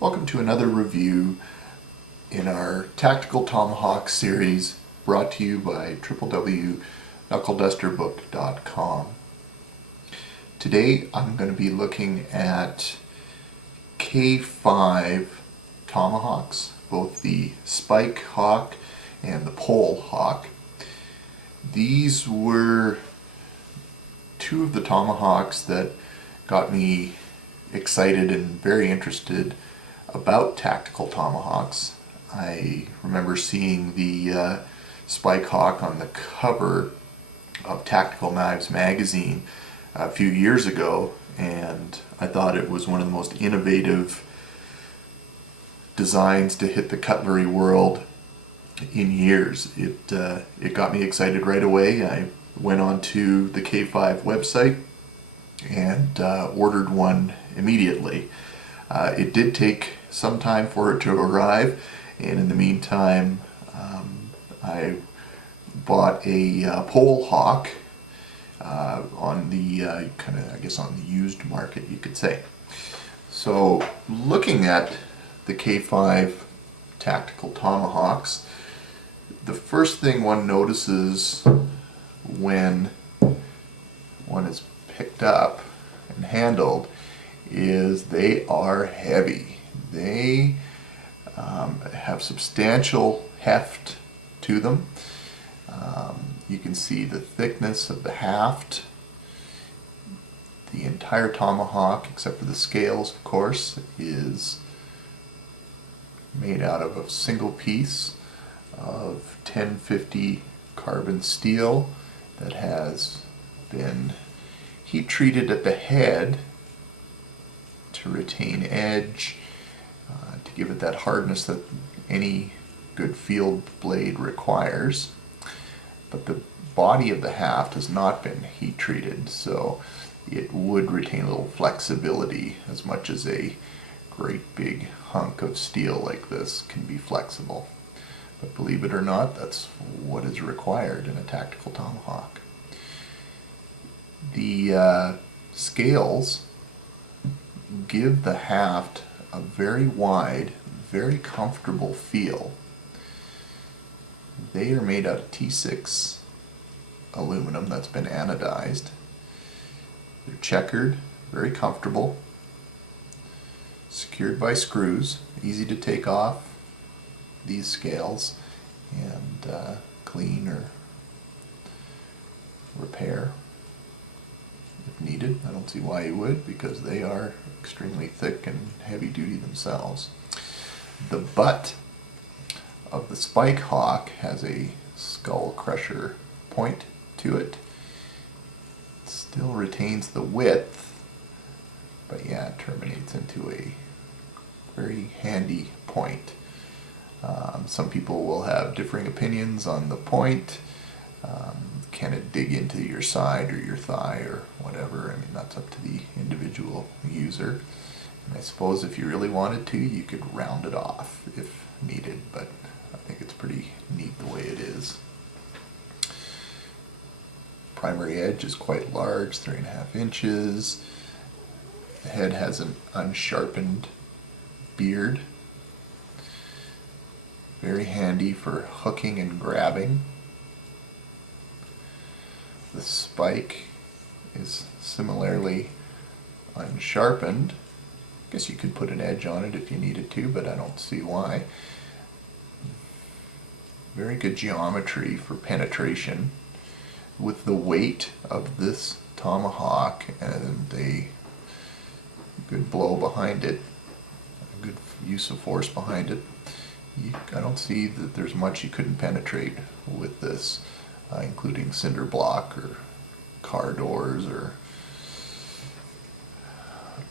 Welcome to another review in our Tactical Tomahawks series brought to you by www.knuckledusterbook.com. Today I'm going to be looking at K5 Tomahawks, both the Spike Hawk and the Pole Hawk. These were two of the Tomahawks that got me excited and very interested about tactical tomahawks. I remember seeing the Spike Hawk on the cover of Tactical Knives magazine a few years ago, and I thought it was one of the most innovative designs to hit the cutlery world in years. It got me excited right away. I went on to the K5 website and ordered one immediately. It did take some time for it to arrive, and in the meantime I bought a pole hawk on the I guess on the used market, you could say. So looking at the K5 Tactical Tomahawks, the first thing one notices when one is picked up and handled is they are heavy. They have substantial heft to them. You can see the thickness of the haft. The entire tomahawk, except for the scales of course, is made out of a single piece of 1050 carbon steel that has been heat treated at the head to retain edge, to give it that hardness that any good field blade requires. But the body of the haft has not been heat treated, so it would retain a little flexibility, as much as a great big hunk of steel like this can be flexible. But believe it or not, that's what is required in a tactical tomahawk. The scales give the haft a very wide, very comfortable feel. They are made out of T6 aluminum that's been anodized. They're checkered, very comfortable, secured by screws, easy to take off these scales and clean or repair if needed. I don't see why you would, because they are extremely thick and heavy duty themselves. The butt of the Spike Hawk has a skull crusher point to it. It still retains the width, but yeah, it terminates into a very handy point. Some people will have differing opinions on the point. Can it dig into your side or your thigh or whatever? I mean, that's up to the individual user. And I suppose if you really wanted to, you could round it off if needed, but I think it's pretty neat the way it is. Primary edge is quite large, 3.5 inches. The head has an unsharpened beard. Very handy for hooking and grabbing. The spike is similarly unsharpened. I guess you could put an edge on it if you needed to, but I don't see why. Very good geometry for penetration. With the weight of this tomahawk and a good blow behind it, a good use of force behind it, I don't see that there's much you couldn't penetrate with this, including cinder block or car doors or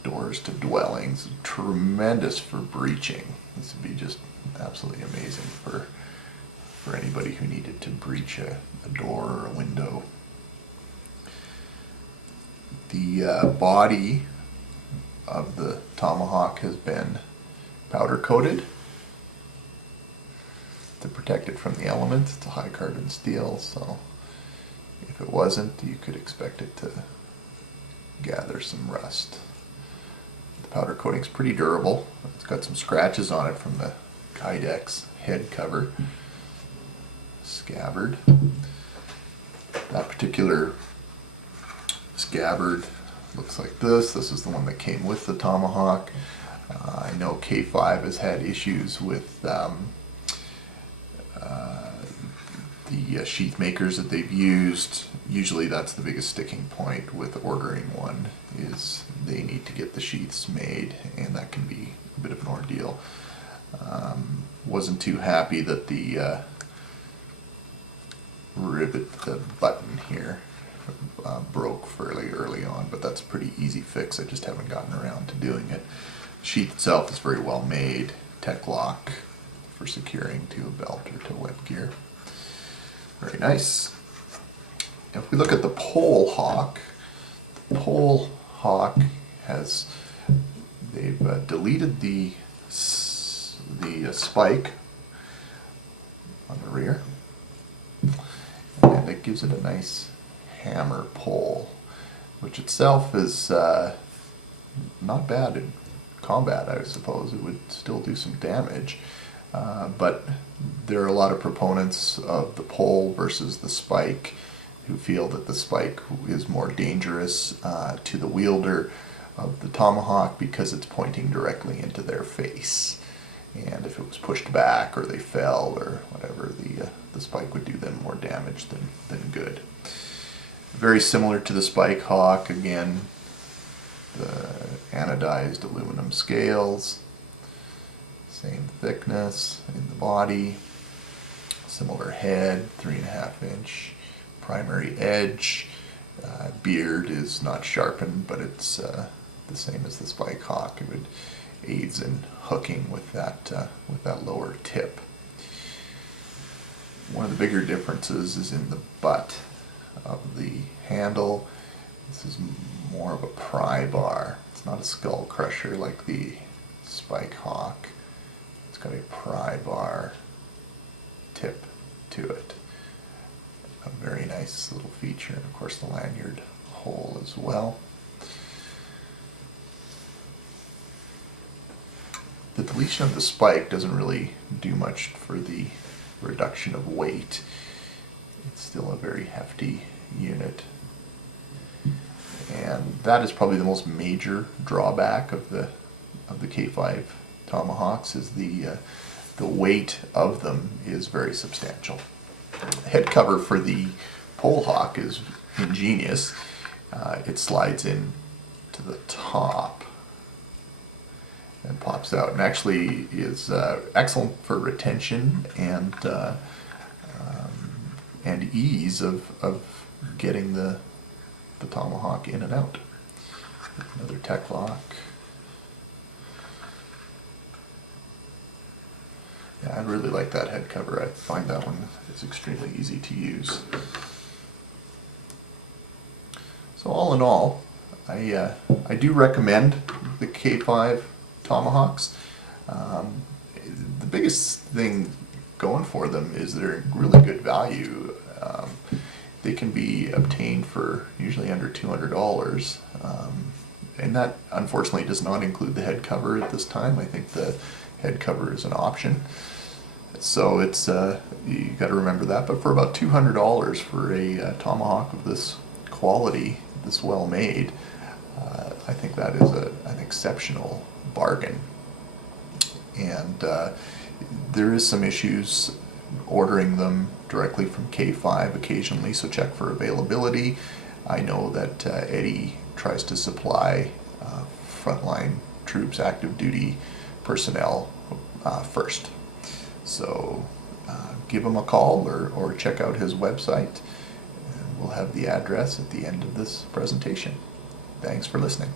doors to dwellings. Tremendous for breaching. This would be just absolutely amazing for anybody who needed to breach a door or a window. The body of the tomahawk has been powder coated to protect it from the elements. It's a high carbon steel, so if it wasn't, you could expect it to gather some rust. powder coating's pretty durable. It's got some scratches on it from the Kydex head cover. Scabbard. That particular scabbard looks like this. This is the one that came with the Tomahawk. I know K5 has had issues with the sheath makers that they've used. Usually that's the biggest sticking point with ordering one, is they need to get the sheaths made, and that can be a bit of an ordeal. Wasn't too happy that the rivet, the button here, broke fairly early on, but that's a pretty easy fix. I just haven't gotten around to doing it. The sheath itself is very well made. Tech lock for securing to a belt or to wet gear. Very nice. If we look at the pole hawk has, they've deleted the spike on the rear, and it gives it a nice hammer pole, which itself is not bad in combat. I suppose it would still do some damage, but there are a lot of proponents of the pole versus the spike who feel that the spike is more dangerous to the wielder of the Tomahawk because it's pointing directly into their face, and if it was pushed back or they fell or whatever, the spike would do them more damage than good. Very similar to the Spike Hawk, again, the anodized aluminum scales, same thickness in the body, similar head, 3.5 inch primary edge. Beard is not sharpened, but it's the same as the Spike Hawk. It would aids in hooking with that lower tip. One of the bigger differences is in the butt of the handle. This is more of a pry bar. It's not a skull crusher like the Spike Hawk. It's got a pry bar tip to it. A very nice little feature, and of course the lanyard hole as well. The deletion of the spike doesn't really do much for the reduction of weight. It's still a very hefty unit, and that is probably the most major drawback of the K5 Tomahawks, is the weight of them is very substantial. The head cover for the pole hawk is ingenious. It slides in to the top and pops out, and actually is excellent for retention and ease of getting the Tomahawk in and out. Another tech lock. Yeah, I really like that head cover. I find that one is extremely easy to use. So all in all, I do recommend the K5 Tomahawks. The biggest thing going for them is they're really good value. They can be obtained for usually under $200, and that unfortunately does not include the head cover at this time. I think the head cover is an option, so it's you got to remember that. But for about $200 for a Tomahawk of this quality, this well made, I think that is an exceptional bargain. And there is some issues ordering them directly from K5 occasionally, so check for availability. I know that Eddie tries to supply frontline troops, active duty personnel first. So give him a call or check out his website. And we'll have the address at the end of this presentation. Thanks for listening.